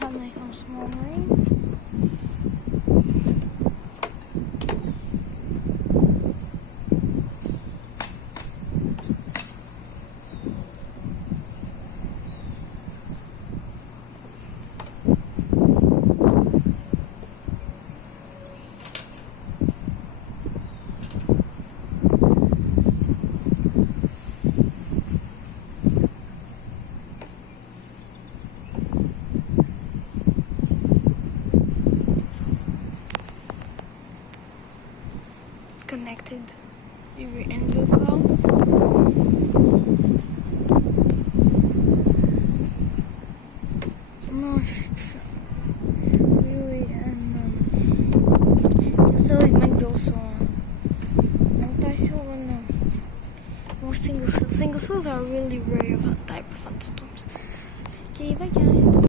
Suddenly some small rain. Connected every angle cloud. No, if it's really still it might be also multi-cell. No, most single cells are really rare of a type of thunderstorms. Okay, bye guys.